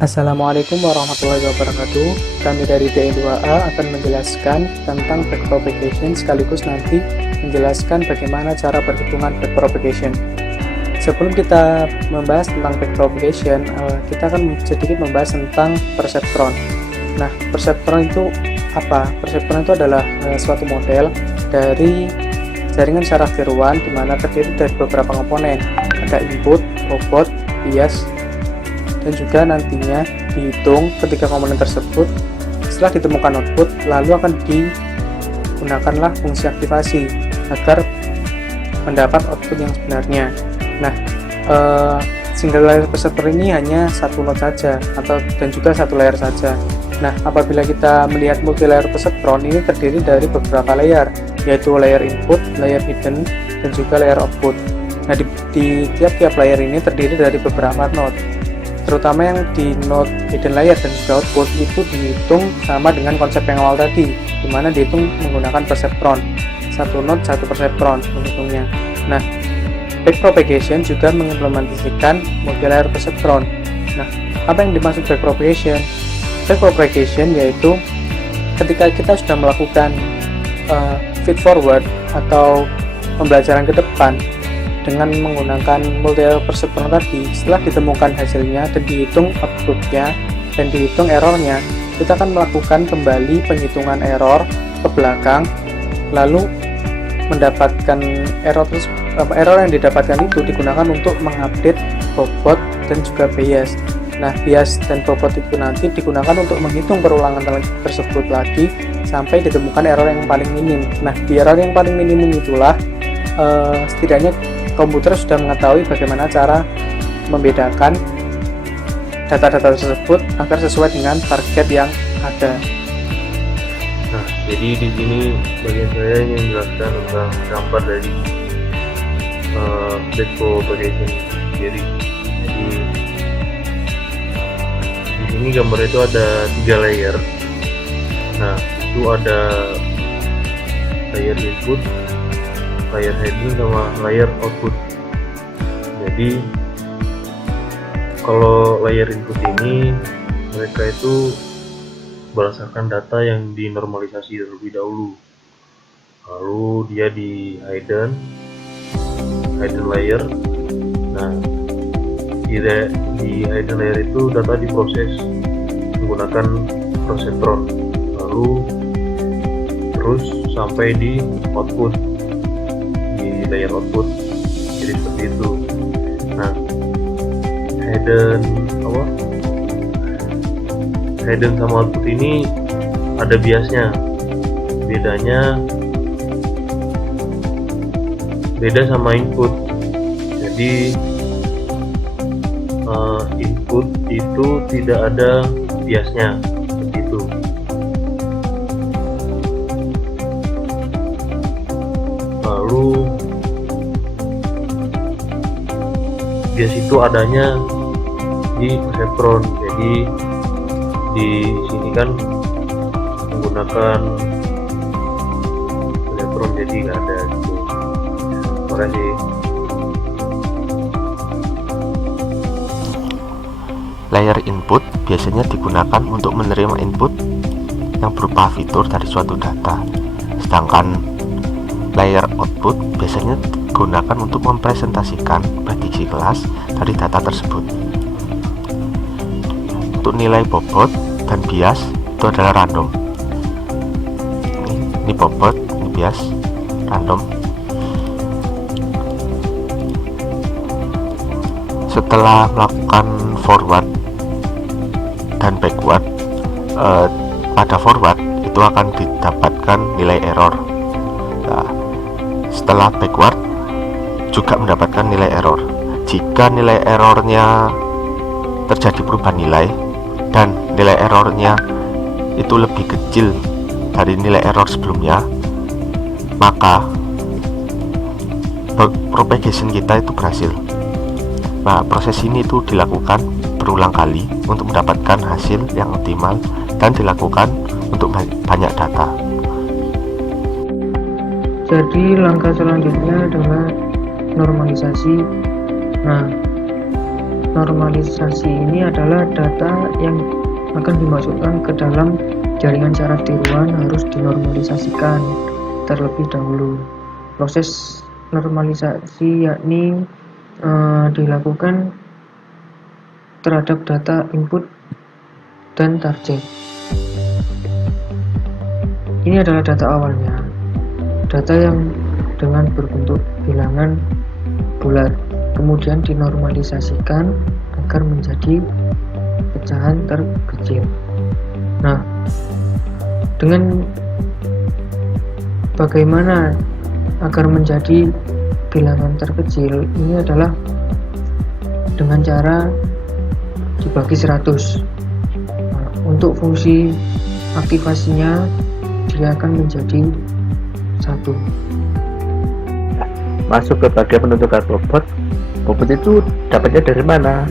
Assalamualaikum warahmatullahi wabarakatuh. Kami dari DE2A akan menjelaskan tentang backpropagation sekaligus nanti menjelaskan bagaimana cara perhitungan backpropagation. Sebelum kita membahas tentang backpropagation, kita akan sedikit membahas tentang perseptron. Nah, perseptron itu apa? Perseptron itu adalah suatu model dari jaringan syaraf tiruan di mana terdiri dari beberapa komponen. Ada input, output, bias, dan juga nantinya dihitung ketiga komponen tersebut. Setelah ditemukan output, lalu akan digunakanlah fungsi aktivasi agar mendapat output yang sebenarnya. Nah, single layer perseptron ini hanya satu node saja dan juga satu layer saja. Nah, apabila kita melihat multi layer perseptron, ini terdiri dari beberapa layer, yaitu layer input, layer hidden, dan juga layer output. Nah, di tiap-tiap layer ini terdiri dari beberapa node, terutama yang di node hidden layer dan juga output itu dihitung sama dengan konsep yang awal tadi, dimana dihitung menggunakan perseptron, satu node satu perseptron menghitungnya. Nah, backpropagation juga mengimplementasikan multi layer perseptron. Nah, apa yang dimaksud backpropagation? Backpropagation yaitu ketika kita sudah melakukan feed forward atau pembelajaran ke depan dengan menggunakan multi layer perseptron tadi, setelah ditemukan hasilnya dan dihitung outputnya dan dihitung errornya, kita akan melakukan kembali penghitungan error ke belakang, lalu mendapatkan error yang didapatkan itu digunakan untuk mengupdate bobot dan juga bias. Nah, bias dan bobot itu nanti digunakan untuk menghitung perulangan tersebut lagi sampai ditemukan error yang paling minim. Nah, di error yang paling minimum itulah setidaknya komputer sudah mengetahui bagaimana cara membedakan data-data tersebut agar sesuai dengan target yang ada. Nah, jadi di sini bagian saya ingin menjelaskan tentang gambar dari backpropagation sendiri. Jadi di sini gambar itu ada 3 layer. Nah, itu ada layer input, layer hidden, sama layer output. Jadi kalau layer input ini mereka itu berdasarkan data yang dinormalisasi terlebih dahulu, lalu dia di hidden layer. Nah, di hidden layer itu data diproses menggunakan perseptron, lalu terus sampai di output, di layer output. Jadi seperti itu. Nah, hidden sama output ini ada biasnya. Beda sama input. Jadi input itu tidak ada biasnya, seperti itu. Lalu bias itu adanya di perseptron. Jadi di sini kan menggunakan perseptron, jadi nggak ada gitu. Terima kasih. Layer input biasanya digunakan untuk menerima input yang berupa fitur dari suatu data, sedangkan layer output biasanya digunakan untuk mempresentasikan prediksi kelas dari data tersebut. Untuk nilai bobot dan bias itu adalah random. Ini bobot, ini bias, random. Setelah melakukan forward dan backward, pada forward itu akan didapatkan nilai error. Nah, setelah backward juga mendapatkan nilai error. Jika nilai errornya terjadi perubahan nilai dan nilai errornya itu lebih kecil dari nilai error sebelumnya, maka propagation kita itu berhasil. Nah, proses ini itu dilakukan berulang kali untuk mendapatkan hasil yang optimal dan dilakukan untuk banyak data. Jadi langkah selanjutnya adalah normalisasi. Nah, normalisasi ini adalah data yang akan dimasukkan ke dalam jaringan saraf tiruan harus dinormalisasikan terlebih dahulu. Proses normalisasi yakni dilakukan terhadap data input dan target. Ini adalah data awalnya, data yang dengan berbentuk bilangan bulat, kemudian dinormalisasikan agar menjadi pecahan terkecil. Nah, dengan bagaimana agar menjadi bilangan terkecil, ini adalah dengan cara dibagi 100. Nah, untuk fungsi aktivasinya dia akan menjadi 1. Masuk ke bagian menentukan bobot. Bobot itu dapatnya dari mana?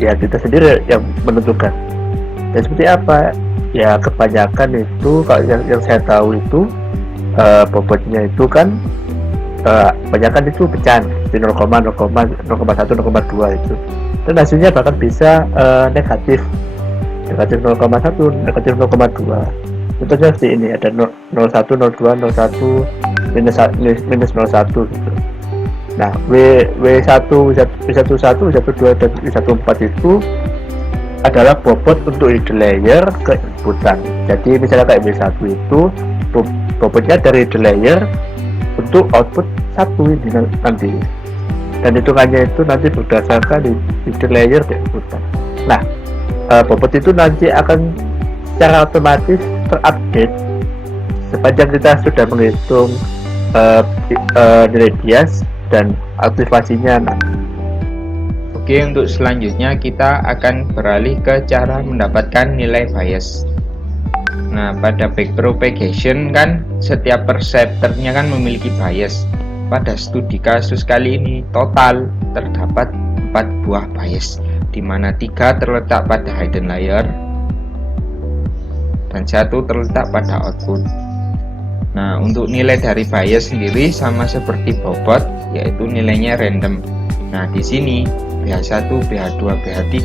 Ya kita sendiri yang menentukan. Dan seperti apa? Ya kebanyakan itu kalau yang saya tahu itu bobotnya itu kan kebanyakan itu pecahan di 0,1, 0,2 itu. Dan hasilnya bahkan bisa negatif 0,1, negatif 0,2. Contohnya seperti ini, ada 0,1, 0,2, 0,1, minus 0,1 gitu. Nah, W1, W11, W12, dan W14 itu adalah bobot untuk hidden layer ke inputan. Jadi misalnya kayak W1 itu bobotnya dari hidden layer untuk output 1 ini nanti. Dan hitungannya itu nanti berdasarkan hidden layer ke inputan. Nah, bobot itu nanti akan secara otomatis terupdate sepanjang kita sudah menghitung nilai bias dan aktivasinya. Oke, untuk selanjutnya kita akan beralih ke cara mendapatkan nilai bias. Nah, pada backpropagation kan setiap persepternya kan memiliki bias. Pada studi kasus kali ini total terdapat 4 buah bias, di mana 3 terletak pada hidden layer dan 1 terletak pada output. Nah, untuk nilai dari bias sendiri sama seperti bobot, yaitu nilainya random. Nah, di sini BH1, BH2, BH3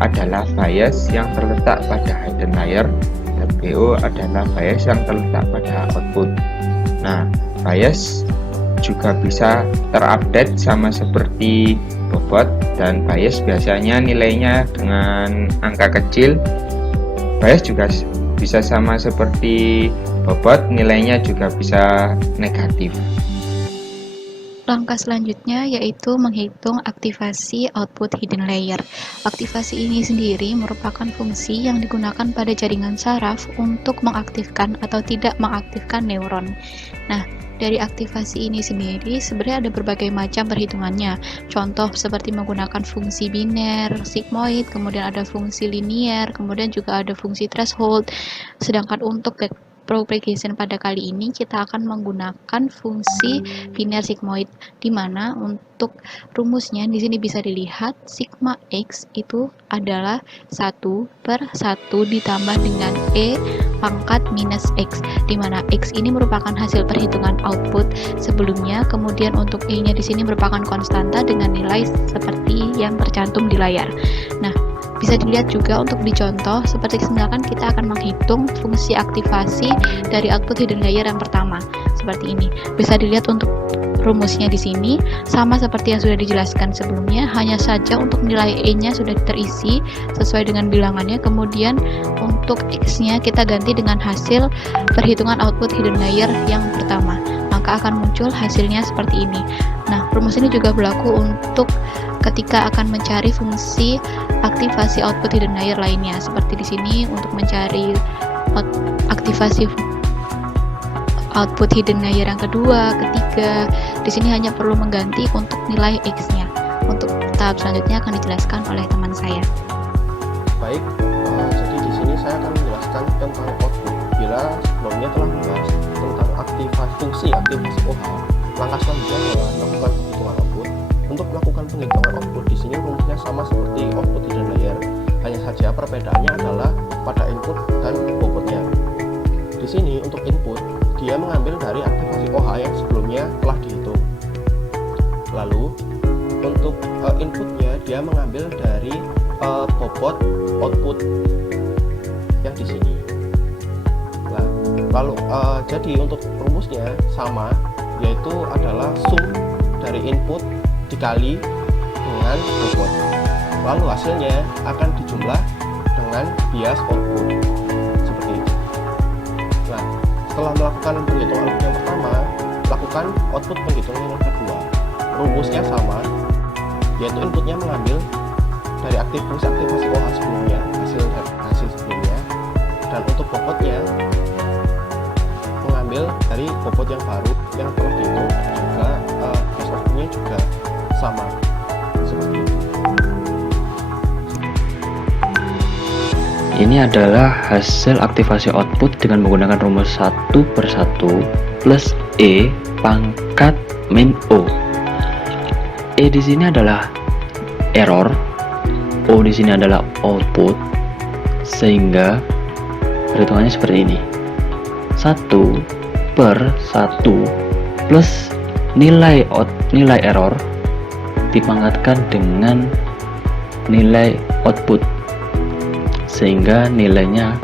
adalah bias yang terletak pada hidden layer dan BO adalah bias yang terletak pada output. Nah, bias juga bisa terupdate sama seperti bobot, dan bias biasanya nilainya dengan angka kecil. Bias juga bisa sama seperti bobot, nilainya juga bisa negatif. Langkah selanjutnya yaitu menghitung aktivasi output hidden layer. Aktivasi ini sendiri merupakan fungsi yang digunakan pada jaringan saraf untuk mengaktifkan atau tidak mengaktifkan neuron. Nah, dari aktivasi ini sendiri sebenarnya ada berbagai macam perhitungannya. Contoh seperti menggunakan fungsi biner, sigmoid, kemudian ada fungsi linear, kemudian juga ada fungsi threshold. Sedangkan untuk backpropagation pada kali ini kita akan menggunakan fungsi biner sigmoid, di mana untuk rumusnya di sini bisa dilihat sigma x itu adalah 1/1 ditambah dengan e pangkat minus x, di mana x ini merupakan hasil perhitungan output sebelumnya, kemudian untuk e nya di sini merupakan konstanta dengan nilai seperti yang tercantum di layar. Nah, bisa dilihat juga untuk di contoh, seperti misalkan kita akan menghitung fungsi aktivasi dari output hidden layer yang pertama, seperti ini. Bisa dilihat untuk rumusnya di sini sama seperti yang sudah dijelaskan sebelumnya, hanya saja untuk nilai e-nya sudah terisi sesuai dengan bilangannya, kemudian untuk x-nya kita ganti dengan hasil perhitungan output hidden layer yang pertama, maka akan muncul hasilnya seperti ini. Nah, rumus ini juga berlaku untuk ketika akan mencari fungsi aktivasi output hidden layer lainnya, seperti di sini untuk mencari aktivasi output hidden layer yang kedua, ketiga. Di sini hanya perlu mengganti untuk nilai x-nya. Untuk tahap selanjutnya akan dijelaskan oleh teman saya. Baik, jadi di sini saya akan menjelaskan tentang output. Bila sebelumnya telah membahas tentang fungsi aktivasi OH, langkah selanjutnya adalah melakukan penghitungan output. Untuk melakukan penghitungan output di sini rumusnya sama seperti output hidden layer, hanya saja perbedaannya adalah pada input dan bobotnya. Di sini untuk input dia mengambil dari aktivasi OH yang sebelumnya telah dihitung. Lalu untuk inputnya dia dia mengambil dari bobot output yang di sini. Nah, lalu jadi untuk rumusnya sama, yaitu adalah sum dari input dikali dengan bobot. Lalu hasilnya akan dijumlah dengan bias output seperti itu. Nah, setelah melakukan penghitungan output yang pertama, lakukan output penghitungan yang kedua. Rumusnya sama, yaitu inputnya mengambil dari aktivasi OH sebelumnya, hasil sebelumnya, dan untuk bobotnya mengambil dari bobot yang baru yang telah dihitung, juga bias outputnya juga sama seperti itu. Ini adalah hasil aktivasi output dengan menggunakan rumus 1/1 plus E pangkat min O. E di sini adalah error, O di sini adalah output, sehingga perhitungannya seperti ini. 1/1 plus nilai error dipangkatkan dengan nilai output, sehingga nilainya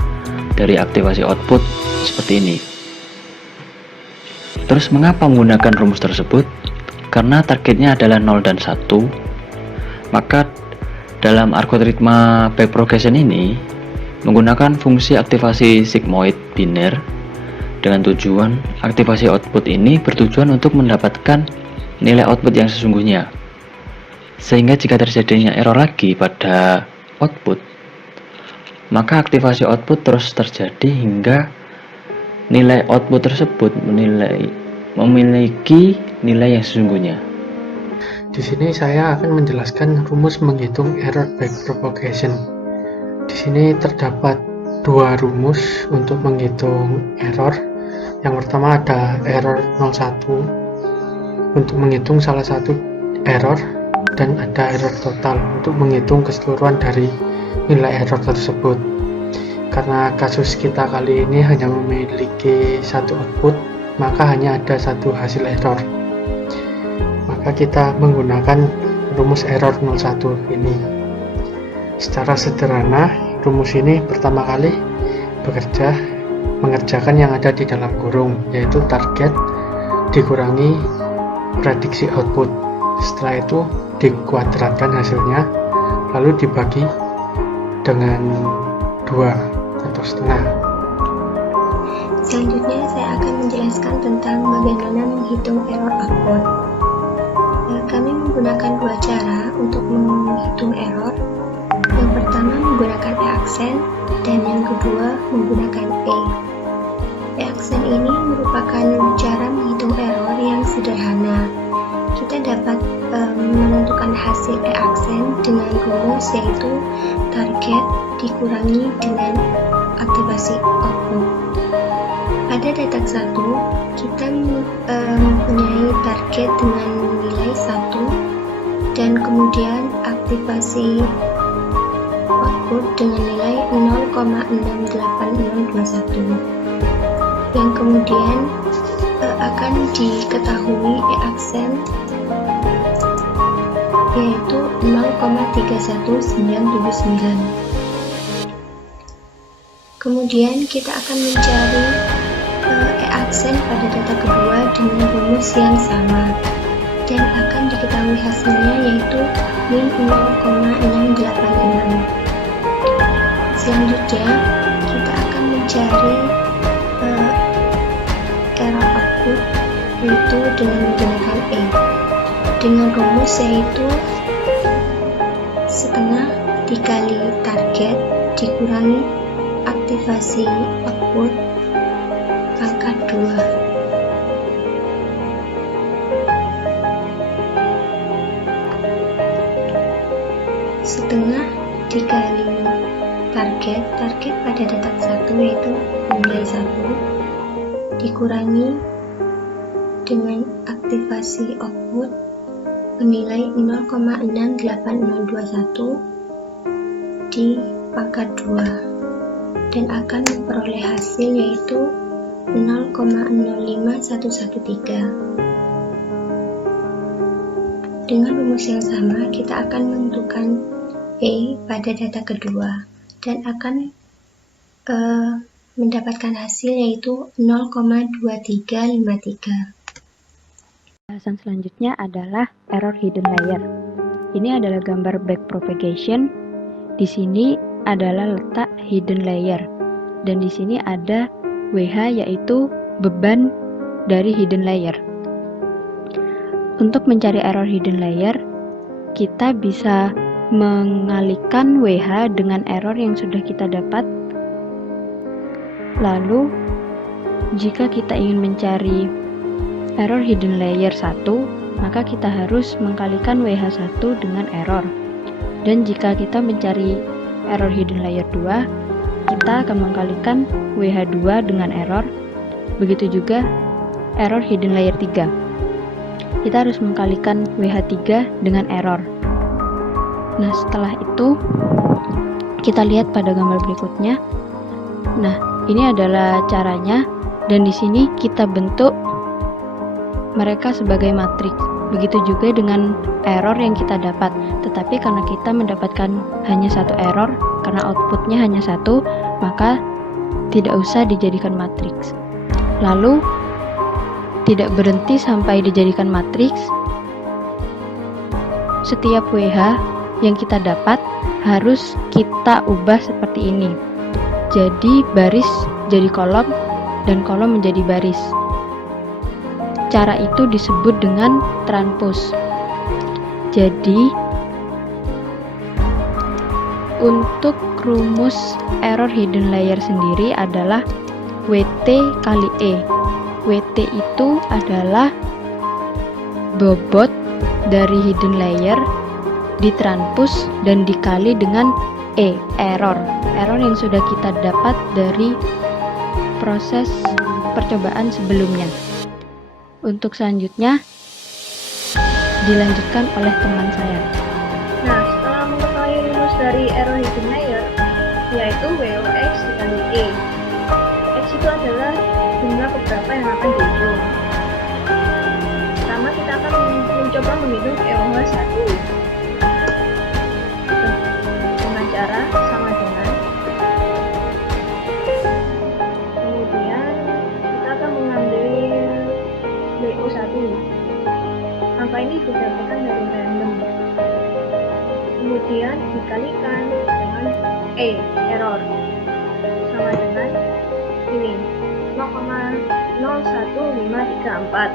dari aktivasi output seperti ini. Terus mengapa menggunakan rumus tersebut? Karena targetnya adalah 0 dan 1, maka dalam algoritma backpropagation ini menggunakan fungsi aktivasi sigmoid biner dengan tujuan aktivasi output ini bertujuan untuk mendapatkan nilai output yang sesungguhnya, sehingga jika terjadinya error lagi pada output, maka aktivasi output terus terjadi hingga nilai output tersebut memiliki nilai yang sesungguhnya. Di sini saya akan menjelaskan rumus menghitung error backpropagation. Di sini terdapat dua rumus untuk menghitung error. Yang pertama ada error 01 untuk menghitung salah satu error, dan ada error total untuk menghitung keseluruhan dari nilai error tersebut. Karena kasus kita kali ini hanya memiliki satu output, maka hanya ada satu hasil error. Maka kita menggunakan rumus error 01 ini. Secara sederhana, rumus ini pertama kali mengerjakan yang ada di dalam kurung, yaitu target dikurangi prediksi output. Setelah itu dikuadratkan hasilnya, lalu dibagi dengan 2 atau setengah. Selanjutnya saya akan menjelaskan tentang bagaimana menghitung error output. Kami menggunakan dua cara untuk menghitung error. Yang pertama menggunakan E-aksen, dan yang kedua menggunakan E. E-aksen ini merupakan cara menghitung error yang sederhana. Kita dapat menentukan hasil E-aksen dengan rumus, yaitu target dikurangi dengan aktivasi output. Pada detak 1, kita mempunyai target dengan nilai 1, dan kemudian aktivasi output dengan nilai 0,68021, yang kemudian akan diketahui E-aksen, yaitu 0,31979. Kemudian kita akan mencari E-aksen pada data kedua dengan rumus yang sama, dan akan diketahui hasilnya, yaitu min 0,686. Selanjutnya kita akan mencari error output, yaitu dengan menggunakan E, dengan rumus yaitu setengah dikali target dikurangi aktivasi output pangkat 2. Setengah dikali target pada detak 1, yaitu nilai 1, dikurangi dengan aktivasi output bernilai 0,68021 di pangkat 2, dan akan memperoleh hasil yaitu 0,05113. Dengan dengan rumus yang sama, kita akan menentukan E pada data kedua dan akan mendapatkan hasil yaitu 0,2353. Bahasan selanjutnya adalah error hidden layer. Ini adalah gambar backpropagation. Di sini adalah letak hidden layer. Dan di sini ada WH yaitu beban dari hidden layer. Untuk mencari error hidden layer, kita bisa mengalihkan WH dengan error yang sudah kita dapat. Lalu, jika kita ingin mencari error hidden layer 1, maka kita harus mengkalikan WH1 dengan error. Dan jika kita mencari error hidden layer 2, kita akan mengkalikan WH2 dengan error. Begitu juga error hidden layer 3. Kita harus mengkalikan WH3 dengan error. Nah, setelah itu kita lihat pada gambar berikutnya. Nah, ini adalah caranya, dan di sini kita bentuk mereka sebagai matriks. Begitu juga dengan error yang kita dapat. Tetapi karena kita mendapatkan hanya satu error, karena outputnya hanya satu, maka tidak usah dijadikan matriks. Lalu tidak berhenti sampai dijadikan matriks. Setiap WH yang kita dapat harus kita ubah seperti ini. Jadi baris jadi kolom dan kolom menjadi baris. Cara itu disebut dengan transpose. Jadi untuk rumus error hidden layer sendiri adalah WT kali E. WT itu adalah bobot dari hidden layer ditranspose dan dikali dengan E, error yang sudah kita dapat dari proses percobaan sebelumnya. Untuk selanjutnya dilanjutkan oleh teman saya. Nah, setelah mengetahui rumus dari error hidden layer, yaitu WOX dikali E. X itu adalah jumlah keberapa yang akan dihitung. Pertama kita akan mencoba menghitung EOH1 dengan cara sama dengan, kemudian kita akan mengambil WO1. Angka ini didapatkan dari random, kemudian dikalikan dengan E, error, sama dengan ini 0,01534.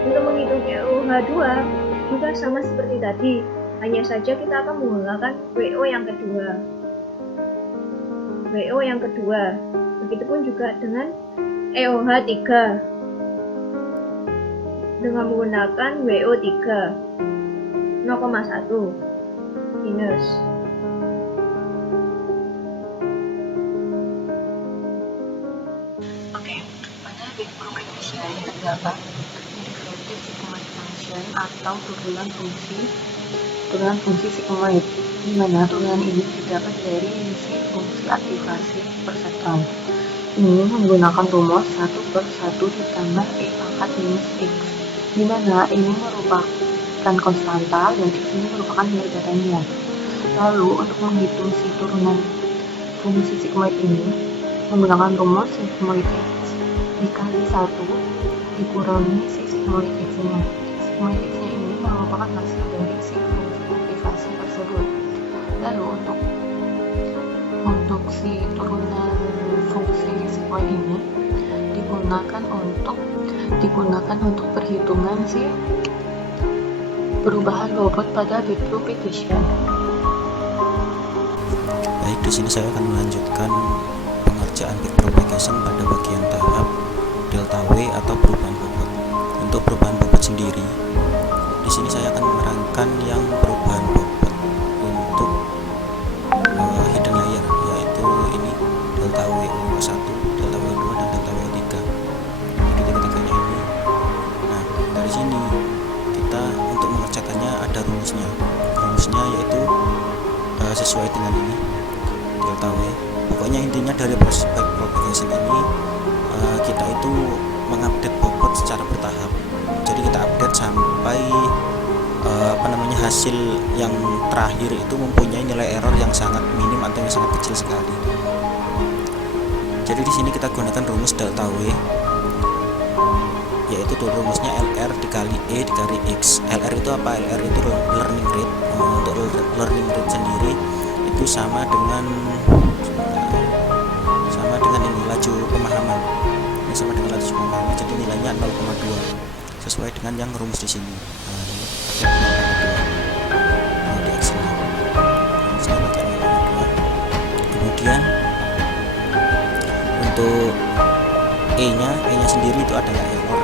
Untuk menghitung EOH2 juga sama seperti tadi, hanya saja kita akan menggunakan WO yang kedua. Begitupun juga dengan EOH3 dengan menggunakan WO3 0,1 minus. Pada backpropagation terdapat derivative sigmoid function atau turunan fungsi sigmoid, di mana turunan ini didapat dari fungsi aktivasi perseptron. Ini menggunakan rumus 1/1 ditambah E pangkat minus X, di mana ini merupakan konstanta dan X ini merupakan nilai datanya. Lalu untuk menghitung si turunan fungsi sigmoid ini menggunakan rumus sigmoid X dikali 1 dikurangi si sigmoid X-nya. Sigmoid X-nya ini merupakan hasil dari si fungsi aktivasi tersebut. Lalu untuk si turunan fungsi sigmoid ini digunakan untuk perhitungan si perubahan bobot pada backpropagation. Baik, di sini saya akan melanjutkan pengerjaan backpropagation pada bagian tahap delta W atau perubahan bobot. Untuk perubahan bobot sendiri, di sini saya akan menerangkan yang perubahan bobot untuk hidden layer, yaitu ini delta WO1, delta WO2 dan delta WO3. Ketiga-tiganya ini. Nah, dari sini kita untuk mengerjakannya ada rumusnya. Rumusnya yaitu sesuai dengan ini delta W. Pokoknya intinya dari proses backpropagation ini kita itu mengupdate bobot secara bertahap. Jadi kita update sampai hasil yang terakhir itu mempunyai nilai error yang sangat minim atau yang sangat kecil sekali. Jadi di sini kita gunakan rumus delta W, yaitu rumusnya LR dikali E dikali X. LR itu apa? LR itu learning rate. Untuk learning rate sendiri itu sama dengan ini, laju pemahaman. Ini sama dengan laju pemahaman, jadi nilainya 0,2 sesuai dengan yang rumus di sini. Ini pakai 0,2. Di X ini rumusnya pakai 0,2. Kemudian untuk E-nya sendiri itu adalah error.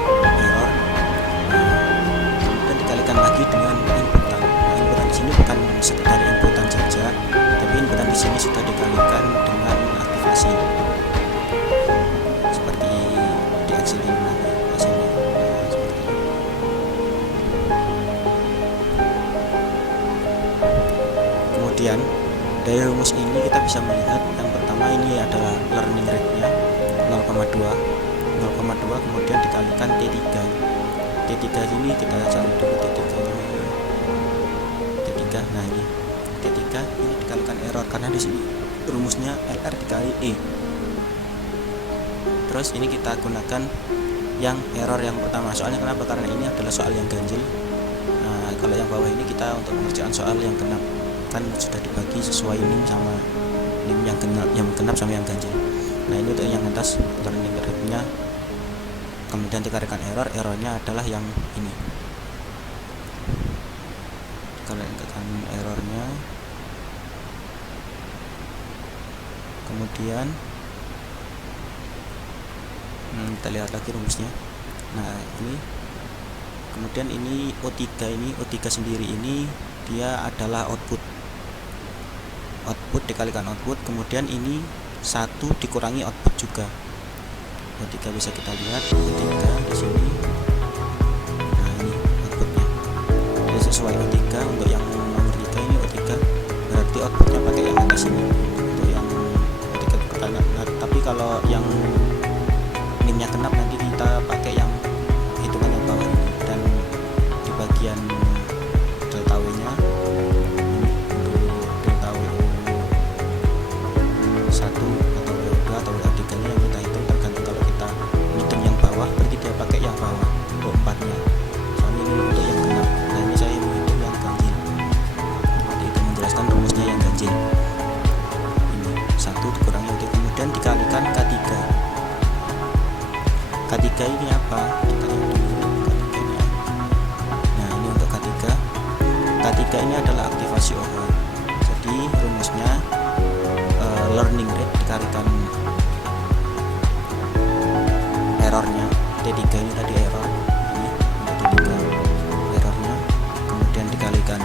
Kemudian dikalikan lagi dengan inputan. Inputan di sini bukan sekedar inputan saja, tapi inputan di sini sudah dikalikan dengan aktivasi. Seperti di Excel ini hasilnya. Kemudian dari rumus ini kita bisa melihat yang pertama ini adalah learning rate-nya 0,2, kemudian dikalikan T3. T3 ini kita cari dulu T3. Nah ini T3 ini dikalikan error karena di sini rumusnya LR dikali E. Terus ini kita gunakan yang error yang pertama. Soalnya kenapa? Karena ini adalah soal yang ganjil. Nah, kalau yang bawah ini kita untuk pengerjaan soal yang genap, kan sudah dibagi sesuai NIM sama NIM yang genap sama yang ganjil. Nah ini untuk yang atas learning rate-nya, kemudian dikalikan errornya adalah yang ini. Dikalikan errornya, kemudian kita lihat lagi rumusnya. Nah ini kemudian ini O3 sendiri ini dia adalah output dikalikan output, kemudian ini 1 dikurangi output juga. O3 bisa kita lihat O3 di sini. Nah ini outputnya. Jadi sesuai O3 untuk yang nomor 3 ini O3 berarti outputnya pakai yang atas ini. Untuk yang O3 pertanyaan. Nah, tapi kalau yang NIM-nya genap nanti kita pakai yang hitungan yang bawah ini, dan di bagian delta W-nya delta W 1 atau W2 atau W3 nya yang kita hitung tergantung. Kalau kita hitung yang bawah berarti dia pakai yang bawah W4 nya. Soalnya ini untuk yang genap. Nah ini saya menghitung yang ganjil. Jadi itu menjelaskan rumusnya yang ganjil. Ini 1 dikurangi W3 kemudian dikalikan K3. K3 ini apa? Kita lihat dulu K3-nya. Nah ini untuk K3 ini adalah aktivasi OH. Jadi rumusnya learning rate dikalikan errornya. T3 ini tadi error, ini T3 errornya, kemudian dikalikan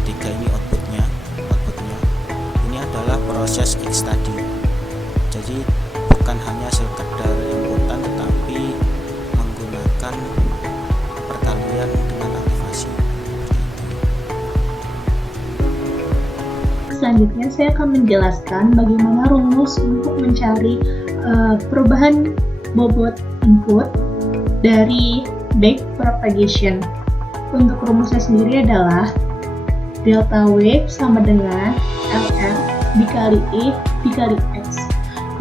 O3 ini outputnya. Ini adalah proses X tadi. Jadi bukan hanya sekedar inputan, tetapi menggunakan perkalian dengan aktivasi. Selanjutnya saya akan menjelaskan bagaimana rumus untuk mencari perubahan bobot input dari backpropagation. Untuk rumusnya sendiri adalah delta W sama dengan LR dikali E dikali X,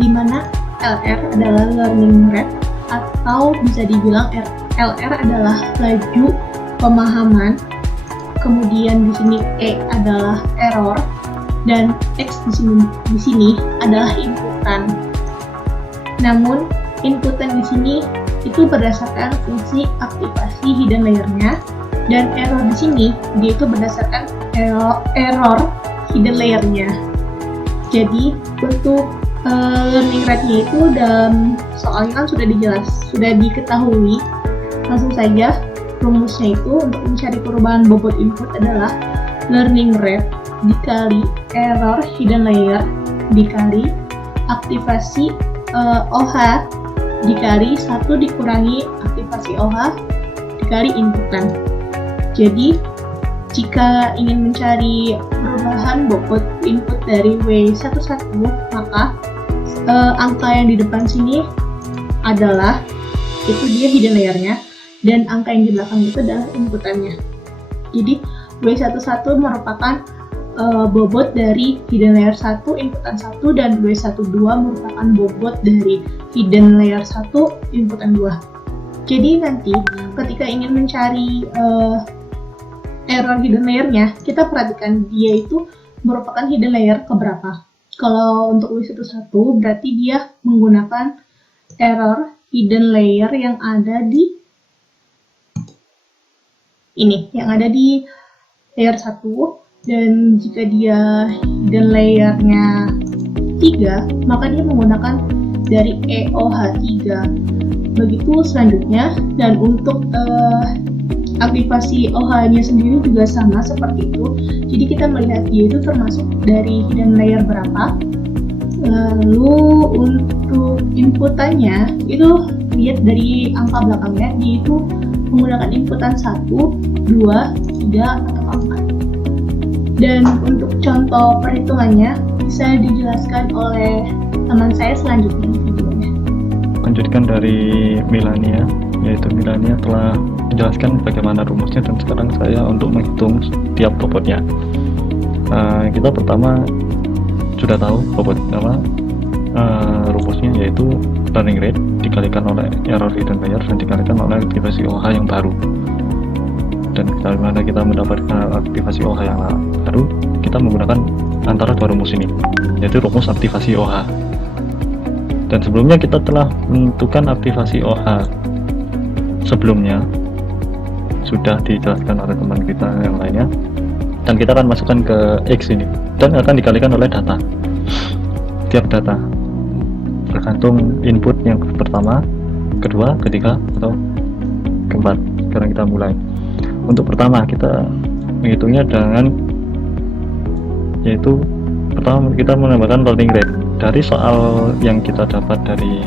di mana LR adalah learning rate atau bisa dibilang LR adalah laju pemahaman, kemudian di sini E adalah error, dan X di sini adalah inputan. Namun inputan di sini itu berdasarkan fungsi aktivasi hidden layer-nya, dan error di sini dia itu berdasarkan error hidden layer-nya. Jadi untuk learning rate-nya itu dalam soalnya kan sudah diketahui. Langsung saja rumusnya itu untuk mencari perubahan bobot input adalah learning rate dikali error hidden layer dikali aktivasi OH dikali 1 dikurangi aktivasi OH dikali inputan. Jadi jika ingin mencari perubahan bobot input dari W11, maka angka yang di depan sini adalah itu dia hidden layer-nya, dan angka yang di belakang itu adalah inputannya. Jadi W11 merupakan bobot dari hidden layer 1 inputan 1, dan W12 merupakan bobot dari hidden layer 1 inputan 2. Jadi nanti ketika ingin mencari error hidden layernya, kita perhatikan dia itu merupakan hidden layer keberapa. Kalau untuk W11 berarti dia menggunakan error hidden layer yang ada di ini, yang ada di layer 1. Dan jika dia hidden layernya 3, maka dia menggunakan dari EOH3. Begitu selanjutnya, dan untuk aktivasi OH-nya sendiri juga sama seperti itu. Jadi kita melihat dia itu termasuk dari hidden layer berapa. Lalu untuk inputannya itu lihat dari angka belakangnya, dia itu menggunakan inputan 1, 2, 3, atau 4. Dan untuk contoh perhitungannya bisa dijelaskan oleh teman saya selanjutnya di videonya. Lanjutkan dari Milania, yaitu Milania telah menjelaskan bagaimana rumusnya, dan sekarang saya untuk menghitung setiap bobotnya. Kita pertama sudah tahu bobot rumusnya, yaitu learning rate dikalikan oleh error hidden layer dan dikalikan oleh aktivasi OH yang baru. Dan bagaimana kita mendapatkan aktivasi OH yang baru, kita menggunakan antara dua rumus ini, yaitu rumus aktivasi OH. Dan sebelumnya kita telah menentukan aktivasi OH sebelumnya, sudah dijelaskan oleh teman kita yang lainnya. Dan kita akan masukkan ke X ini, dan akan dikalikan oleh data. Setiap data tergantung input yang pertama, kedua, ketiga, atau keempat. Sekarang kita mulai. Untuk pertama kita menghitungnya dengan, yaitu pertama kita menambahkan learning rate dari soal yang kita dapat dari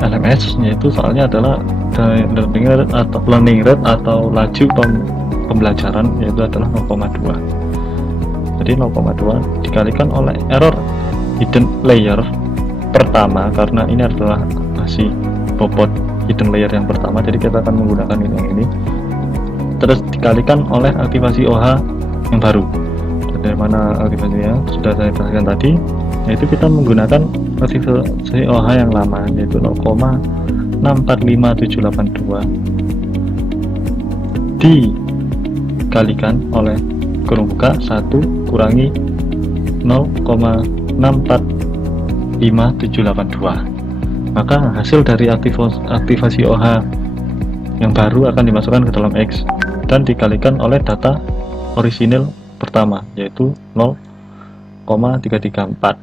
LMS, yaitu soalnya adalah learning rate atau laju pembelajaran, yaitu adalah 0,2. Jadi 0,2 dikalikan oleh error hidden layer pertama, karena ini adalah masih bobot hidden layer yang pertama, jadi kita akan menggunakan yang ini, terus dikalikan oleh aktivasi OH yang baru. Dari mana aktivasinya sudah saya jelaskan tadi, yaitu kita menggunakan aktivasi OH yang lama, yaitu 0,645782 dikalikan oleh kurung buka 1 kurangi 0,645782. Maka hasil dari aktivasi OH yang baru akan dimasukkan ke dalam X dan dikalikan oleh data orisinil pertama, yaitu 0,334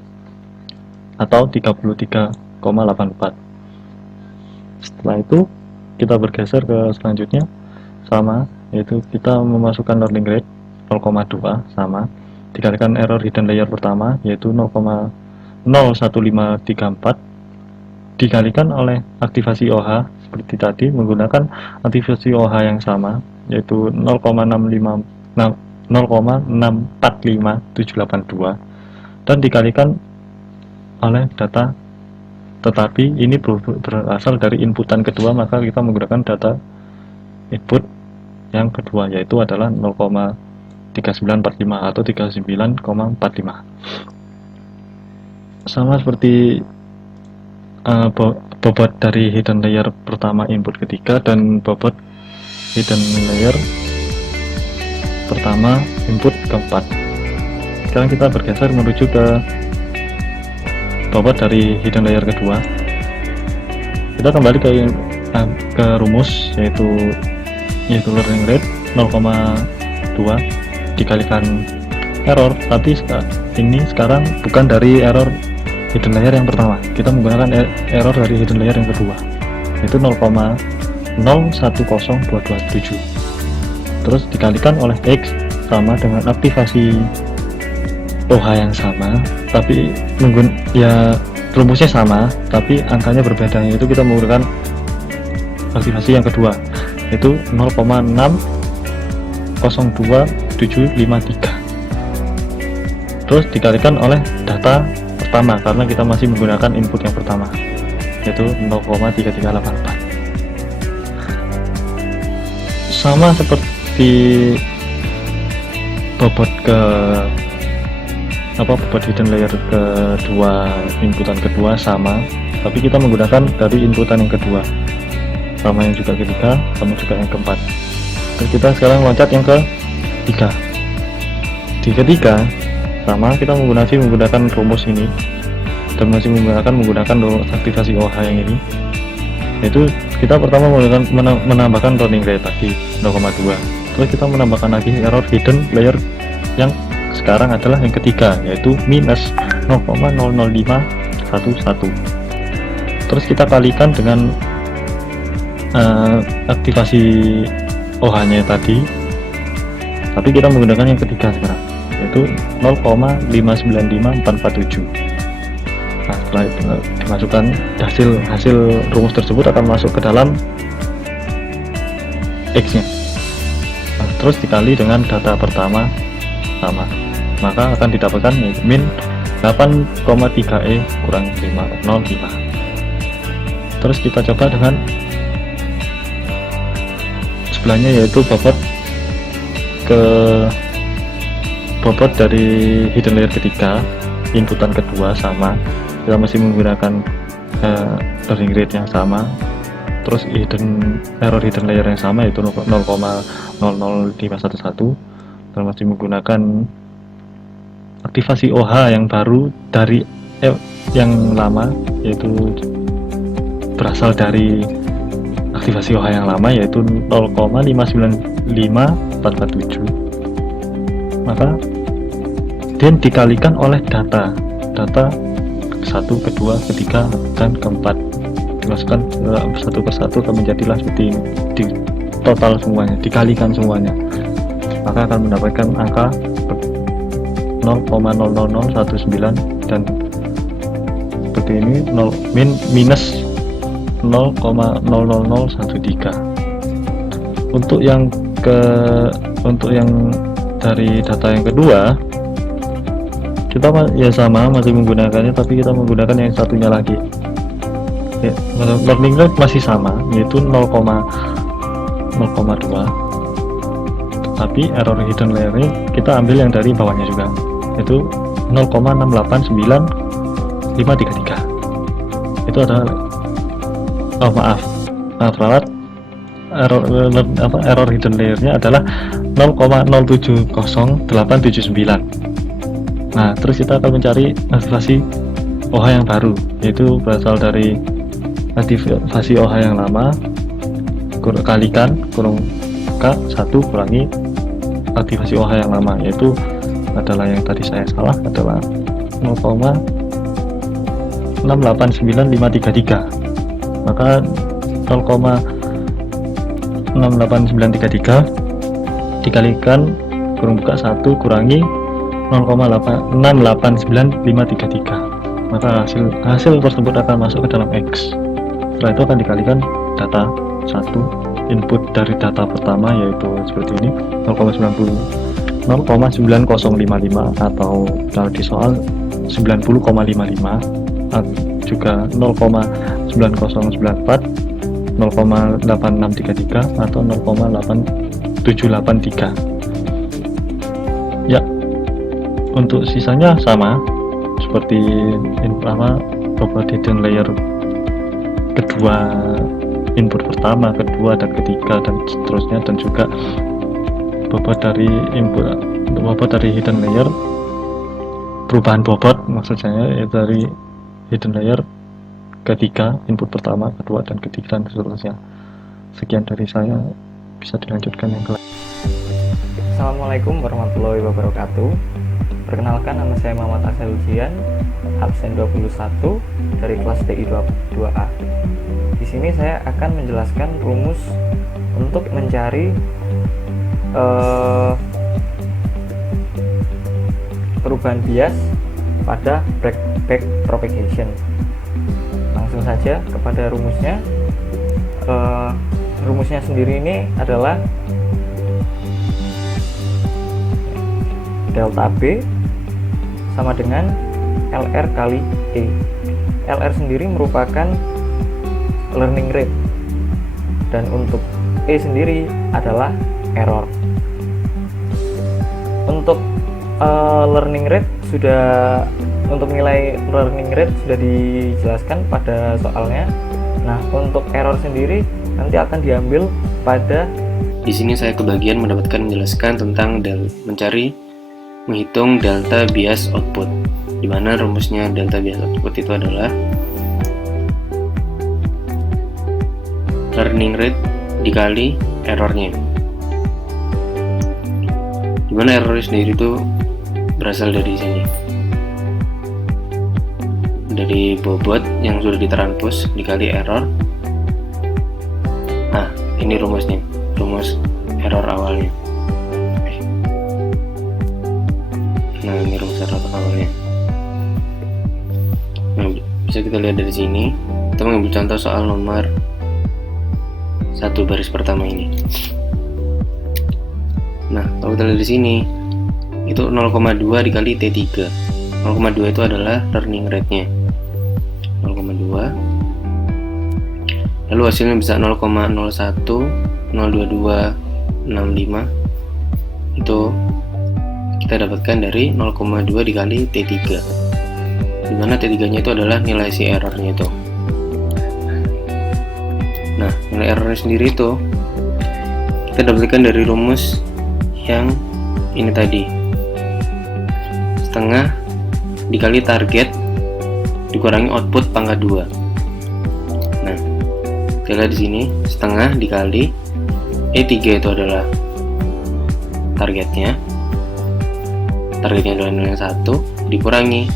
atau 33,84. Setelah itu kita bergeser ke selanjutnya, sama, yaitu kita memasukkan learning rate 0,2 sama, dikalikan error hidden layer pertama, yaitu 0,01534 dikalikan oleh aktivasi OH seperti tadi menggunakan aktivasi OH yang sama, yaitu 0,645782 dan dikalikan oleh data, tetapi ini berasal dari inputan kedua, maka kita menggunakan data input yang kedua, yaitu adalah 0,3945 atau 39,45. Sama seperti bobot dari hidden layer pertama input ketiga dan bobot hidden layer pertama input keempat. Sekarang kita bergeser menuju ke bobot dari hidden layer kedua. Kita kembali ke rumus, yaitu learning rate 0,2 dikalikan error, tapi ini sekarang bukan dari error hidden layer yang pertama, kita menggunakan error dari hidden layer yang kedua, yaitu 0,010227. Terus dikalikan oleh X sama dengan aktivasi OH yang sama, tapi rumusnya sama, tapi angkanya berbeda, yaitu kita menggunakan aktivasi yang kedua, yaitu 0,602753. Terus dikalikan oleh data pertama, karena kita masih menggunakan input yang pertama, yaitu 0,3384. sama seperti bobot bobot hidden layer kedua, inputan kedua sama, tapi kita menggunakan dari inputan yang kedua, sama yang juga ketiga, sama juga yang keempat. Terus kita sekarang loncat yang ketiga. Di ketiga sama kita menggunakan rumus ini, dan masih menggunakan aktivasi OH yang ini, yaitu kita pertama menambahkan learning rate tadi 0,2, terus kita menambahkan lagi error hidden layer yang sekarang adalah yang ketiga, yaitu minus 0,00511. Terus kita kalikan dengan aktivasi OH nya tadi, tapi kita menggunakan yang ketiga sekarang, yaitu 0,595447. Nah, setelah itu dimasukkan hasil rumus tersebut akan masuk ke dalam X nya. Nah, terus dikali dengan data pertama sama, maka akan didapatkan min 8,3E kurang 505. Terus kita coba dengan sebelahnya, yaitu bobot dari hidden layer ketiga, inputan kedua sama, kita masih menggunakan learning rate yang sama, terus error hidden layer yang sama, yaitu 0,00511, dan masih menggunakan aktivasi OH yang baru dari yang lama, yaitu berasal dari aktivasi OH yang lama, yaitu 0,595447. Maka dan dikalikan oleh data 1, kedua, ketiga, dan keempat, dimasukkan satu persatu, akan menjadilah seperti ini, di total semuanya, dikalikan semuanya, maka akan mendapatkan angka 0,00019, dan seperti ini minus 0,00013. Untuk yang dari data yang kedua, kita ya sama, masih menggunakannya, tapi kita menggunakan yang satunya lagi. Ya, learning rate masih sama, yaitu 0,2, tapi error hidden layer ini kita ambil yang dari bawahnya juga, yaitu 0,689533. Itu adalah error hidden layernya adalah 0,070879. Nah, terus kita akan mencari aktivasi OH yang baru, yaitu berasal dari aktivasi OH yang lama kalikan kurung K1 kurangi aktivasi OH yang lama, yaitu adalah yang tadi saya salah, adalah 0,689533. Maka 0,68933 dikalikan kurung buka 1 kurangi 0,689533, maka hasil tersebut akan masuk ke dalam X. Setelah itu akan dikalikan data 1, input dari data pertama, yaitu seperti ini 0,9055, atau kalau di soal 90,55, juga 0,9094, 0,8633, atau 0,8783. Ya, untuk sisanya sama seperti bobot hidden layer kedua, input pertama, kedua, dan ketiga, dan seterusnya, dan juga bobot dari hidden layer, perubahan bobot maksud saya, yaitu dari hidden layer ketiga, input pertama, kedua, dan ketiga, dan seterusnya. Sekian dari saya, bisa dilanjutkan yang kelas. Assalamualaikum warahmatullahi wabarakatuh. Perkenalkan, nama saya Muhammad Asel Ujian, absen 21 dari kelas TI 2A. Di sini saya akan menjelaskan rumus untuk mencari perubahan bias pada back propagation. Langsung saja kepada rumusnya. Rumusnya sendiri ini adalah delta B sama dengan LR kali E. LR sendiri merupakan learning rate, dan untuk E sendiri adalah error. Untuk learning rate untuk nilai learning rate sudah dijelaskan pada soalnya. Nah, untuk error sendiri nanti akan diambil pada di sini saya kebagian mendapatkan menjelaskan tentang menghitung delta bias output, di mana rumusnya delta bias output itu adalah learning rate dikali errornya, di mana error sendiri itu berasal dari sini, dari bobot yang sudah ditranspos dikali error. Nah, ini rumus error awalnya. Nah, ini rumus error awalnya. Nah, bisa kita lihat dari sini. Kita mengambil contoh soal nomor 1 baris pertama ini. Nah, kalau kita lihat di sini, itu 0,2 dikali T3. 0,2 itu adalah learning rate-nya. 0,2. Lalu hasilnya bisa 0,01, 0,2265. Itu kita dapatkan dari 0,2 dikali T3. Dimana T3-nya itu adalah nilai si errornya itu. Nah, nilai errornya sendiri itu kita dapatkan dari rumus yang ini tadi, setengah dikali target dikurangi output pangkat 2. Nah, kita lihat di sini, setengah dikali E3 itu adalah targetnya adalah nilai 1 dikurangi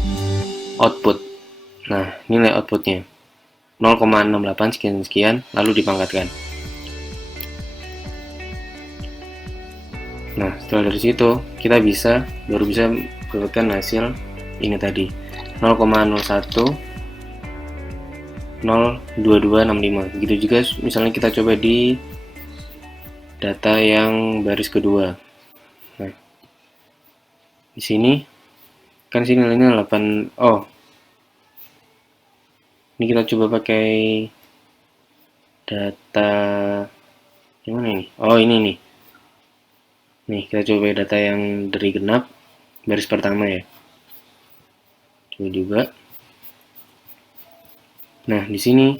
output. Nah, nilai outputnya 0,68 sekian lalu dipangkatkan. Nah, setelah dari situ kita baru bisa mendapatkan hasil ini tadi, 0,01 0,2265. Begitu juga misalnya kita coba di data yang baris kedua. Nah, di sini kan sini nilainya 8. Oh, ini kita coba pakai data yang mana ini? Oh, ini nih. Nih, kita coba data yang dari genap baris pertama ya. Coba juga. Nah, di sini.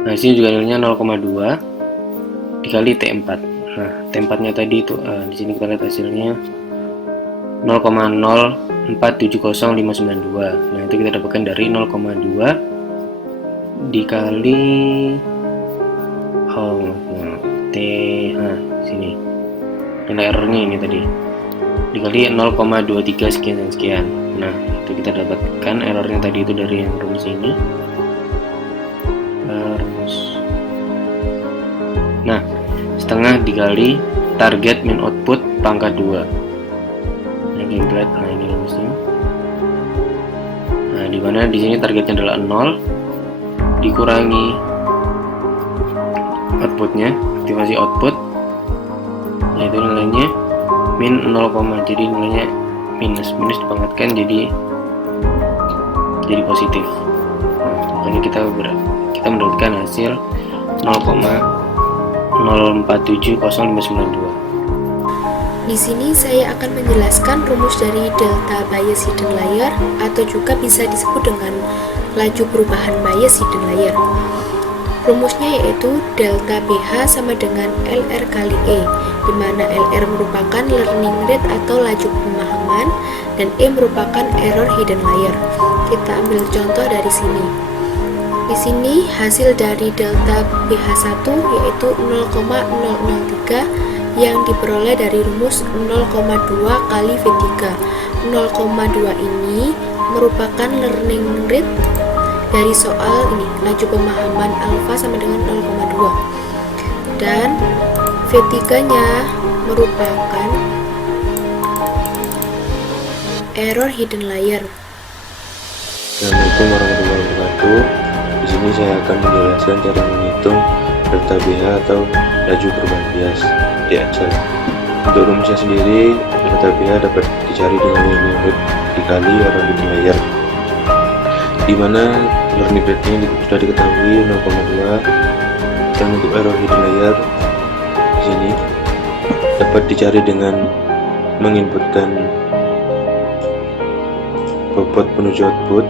Nah, di sini juga nilainya 0,2 dikali T4. Nah, T4-nya tadi itu di sini kita lihat hasilnya 0,0470592. Nah, itu kita dapatkan dari 0,2 dikali sini. Nilai errornya ini tadi dikali 0,23 sekian. Nah, itu kita dapatkan errornya tadi itu dari yang rumus ini. Nah, setengah dikali target min output pangkat 2. Nah, kita lihat, nah ini rumusnya. Nah, di mana di sini targetnya adalah 0 dikurangi outputnya, aktivasi output, yaitu nilainya min 0, jadi nilainya minus dipangkatkan jadi positif. Nah, makanya kita mendapatkan hasil 0,047052. Di sini saya akan menjelaskan rumus dari delta bias hidden layer, atau juga bisa disebut dengan laju perubahan bias hidden layer. Rumusnya yaitu delta BH sama dengan LR kali E, di mana LR merupakan learning rate atau laju pemahaman dan E merupakan error hidden layer. Kita ambil contoh dari sini. Di sini hasil dari delta BH1 yaitu 0,003 yang diperoleh dari rumus 0,2 kali V3. 0,2 ini merupakan learning rate dari soal ini, laju pemahaman alfa sama dengan 0,2, dan V3 nya merupakan error hidden layer. Assalamualaikum warahmatullahi wabarakatuh. Di sini saya akan menjelaskan cara menghitung delta BH atau laju perubahan bias di Excel. Untuk rumusnya sendiri, delta BH dapat dicari dengan learning rate dikali error hidden layer, di mana learning rate-nya sudah diketahui 0,2. Dan untuk error hidden layer di sini dapat dicari dengan menginputkan bobot menuju output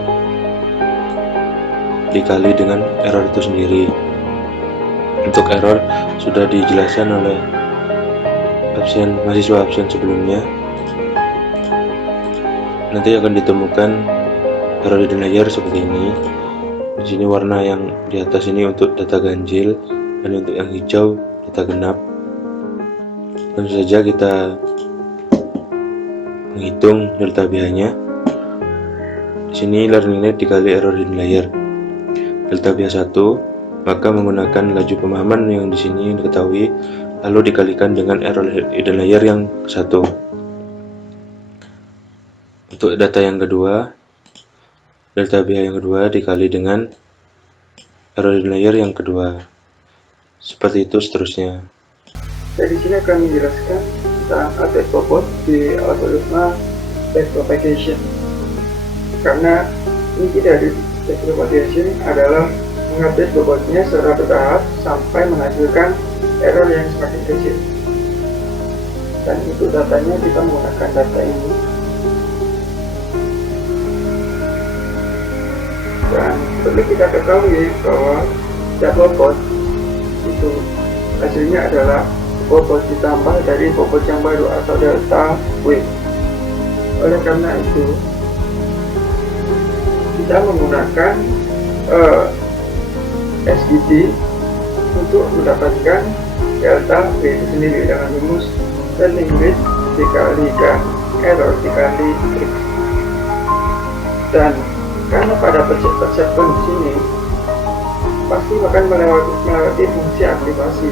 dikali dengan error itu sendiri. Untuk error sudah dijelaskan oleh mahasiswa absen sebelumnya. Nanti akan ditemukan error hidden layer seperti ini. Di sini warna yang di atas ini untuk data ganjil dan untuk yang hijau data genap. Tentu saja kita menghitung delta BH-nya. Di sini learning rate dikali error hidden layer. Delta BH1 maka menggunakan laju pemahaman yang di sini diketahui lalu dikalikan dengan error hidden layer yang satu. Untuk data yang kedua, delta BH yang kedua dikali dengan error hidden layer yang kedua. Seperti itu seterusnya. Saya di sini akan menjelaskan tentang update bobot di algoritma backpropagation. Karena inti dari backpropagation adalah mengupdate bobotnya secara bertahap sampai menghasilkan error yang semakin kecil. Dan itu datanya kita menggunakan data ini. Dan perlu kita ketahui bahwa setiap bobot itu hasilnya adalah bobot ditambah dari bobot yang baru atau delta W. Oleh karena itu kita menggunakan SGD untuk mendapatkan delta W itu sendiri dengan rumus learning rate dikalikan error dikali X. Dan karena pada perception di sini pasti akan melewati fungsi aktivasi,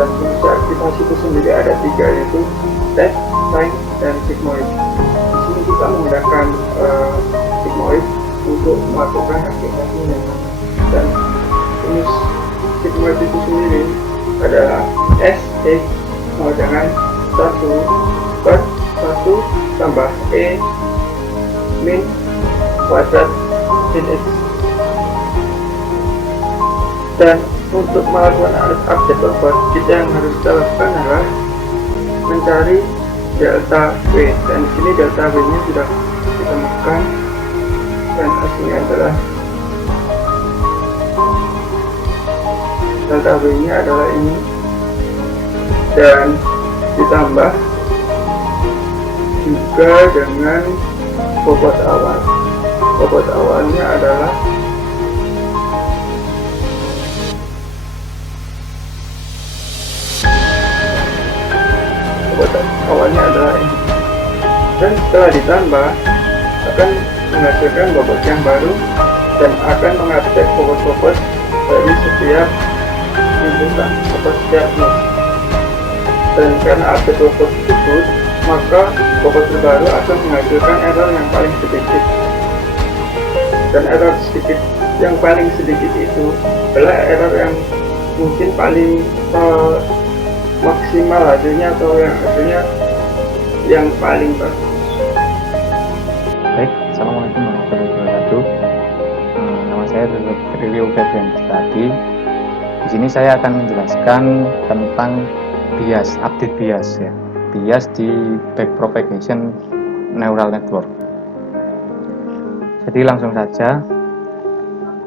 dan fungsi aktivasi itu sendiri ada tiga, yaitu step, time, dan sigmoid. Di sini kita menggunakan sigmoid untuk melakukan aktivasinya, dan rumus sigmoid itu sendiri adalah S X sama dengan 1 per 1 tambah E min kuadrat sin X. Dan untuk melakukan update bobot, kita yang harus kita lakukan adalah mencari delta W, dan di sini delta W nya sudah ditemukan, dan hasilnya adalah delta W nya adalah ini, dan ditambah juga dengan bobot awal. Bobot awalnya adalah ini, dan setelah ditambah akan menghasilkan bobot yang baru dan akan mengupdate bobot-bobot dari setiap inputan atau setiap node. Dan karena update bobot tersebut, maka bobot terbaru akan menghasilkan error yang paling sedikit. Dan error yang paling sedikit itu adalah error yang mungkin paling maksimal hasilnya, atau yang hasilnya yang paling bagus. Baik, assalamualaikum warahmatullahi wabarakatuh. Nama saya Riri Febrian Stadi. Di sini saya akan menjelaskan tentang bias, update bias ya, bias di backpropagation neural network. Jadi langsung saja.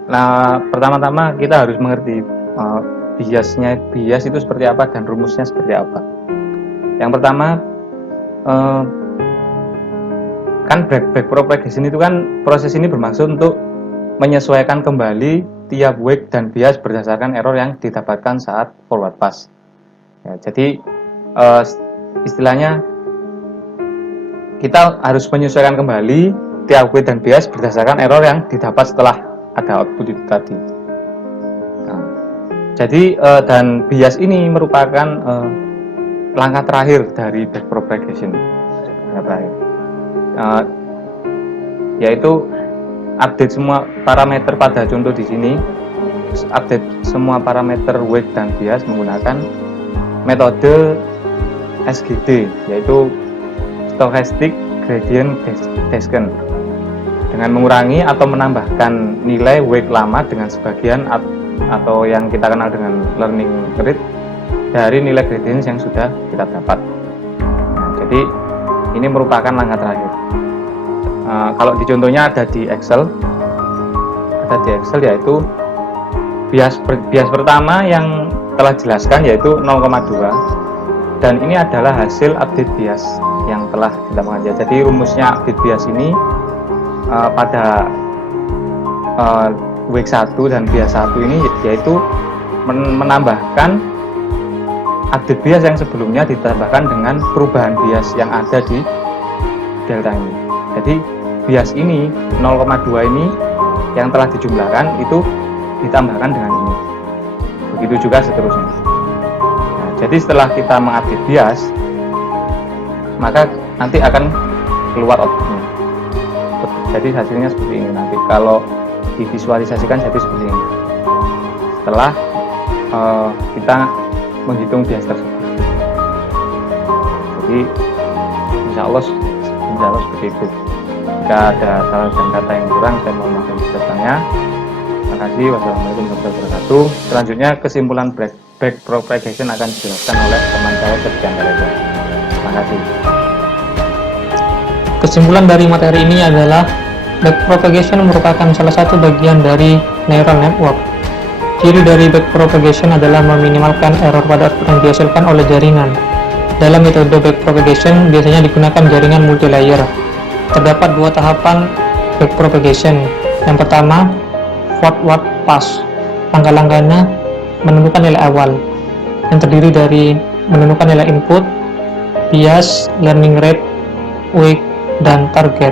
Nah, pertama-tama kita harus mengerti bias itu seperti apa dan rumusnya seperti apa. Yang pertama, kan backpropagation itu kan proses ini bermaksud untuk menyesuaikan kembali tiap wake dan bias berdasarkan error yang didapatkan saat forward pass. Ya, jadi istilahnya kita harus menyesuaikan kembali tiap wake dan bias berdasarkan error yang didapat setelah ada output itu tadi. Nah, jadi dan bias ini merupakan langkah terakhir dari backpropagation, yaitu update semua parameter pada contoh di sini, update semua parameter wake dan bias menggunakan metode SGD, yaitu Stochastic Gradient Descent. dengan mengurangi atau menambahkan nilai wake lama dengan sebagian atau yang kita kenal dengan learning rate dari nilai gradient yang sudah kita dapat. Nah, jadi ini merupakan langkah terakhir. Kalau di contohnya ada di Excel yaitu bias pertama yang telah dijelaskan yaitu 0,2, dan ini adalah hasil update bias yang telah ditambahkan. Jadi rumusnya update bias ini pada week 1 dan bias 1 ini yaitu menambahkan update bias yang sebelumnya ditambahkan dengan perubahan bias yang ada di delta ini. Jadi bias ini 0,2 ini yang telah dijumlahkan itu ditambahkan dengan ini. Begitu juga seterusnya. Nah, jadi setelah kita mengupdate bias, maka nanti akan keluar outputnya. Jadi hasilnya seperti ini nanti kalau divisualisasikan jadi seperti ini setelah kita menghitung bias tersebut. Jadi insya Allah seperti itu. Jika ada salah dan kata yang kurang, saya mohon maaf atas kesempatannya. Terima kasih. Wassalamualaikum warahmatullahi wabarakatuh. Selanjutnya kesimpulan backpropagation akan dijelaskan oleh teman saya Septian Darego. Terima kasih. Kesimpulan dari materi ini adalah backpropagation merupakan salah satu bagian dari neural network. Ciri dari backpropagation adalah meminimalkan error pada output yang dihasilkan oleh jaringan. Dalam metode backpropagation biasanya digunakan jaringan multilayer. Terdapat dua tahapan backpropagation. Yang pertama, forward pass. Langkah-langkahnya menentukan nilai awal yang terdiri dari menentukan nilai input, bias, learning rate, wake, dan target,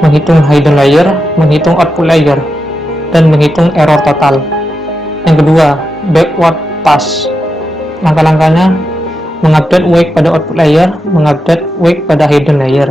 menghitung hidden layer, menghitung output layer, dan menghitung error total. Yang kedua, backward pass. Langkah-langkahnya mengupdate wake pada output layer, mengupdate wake pada hidden layer.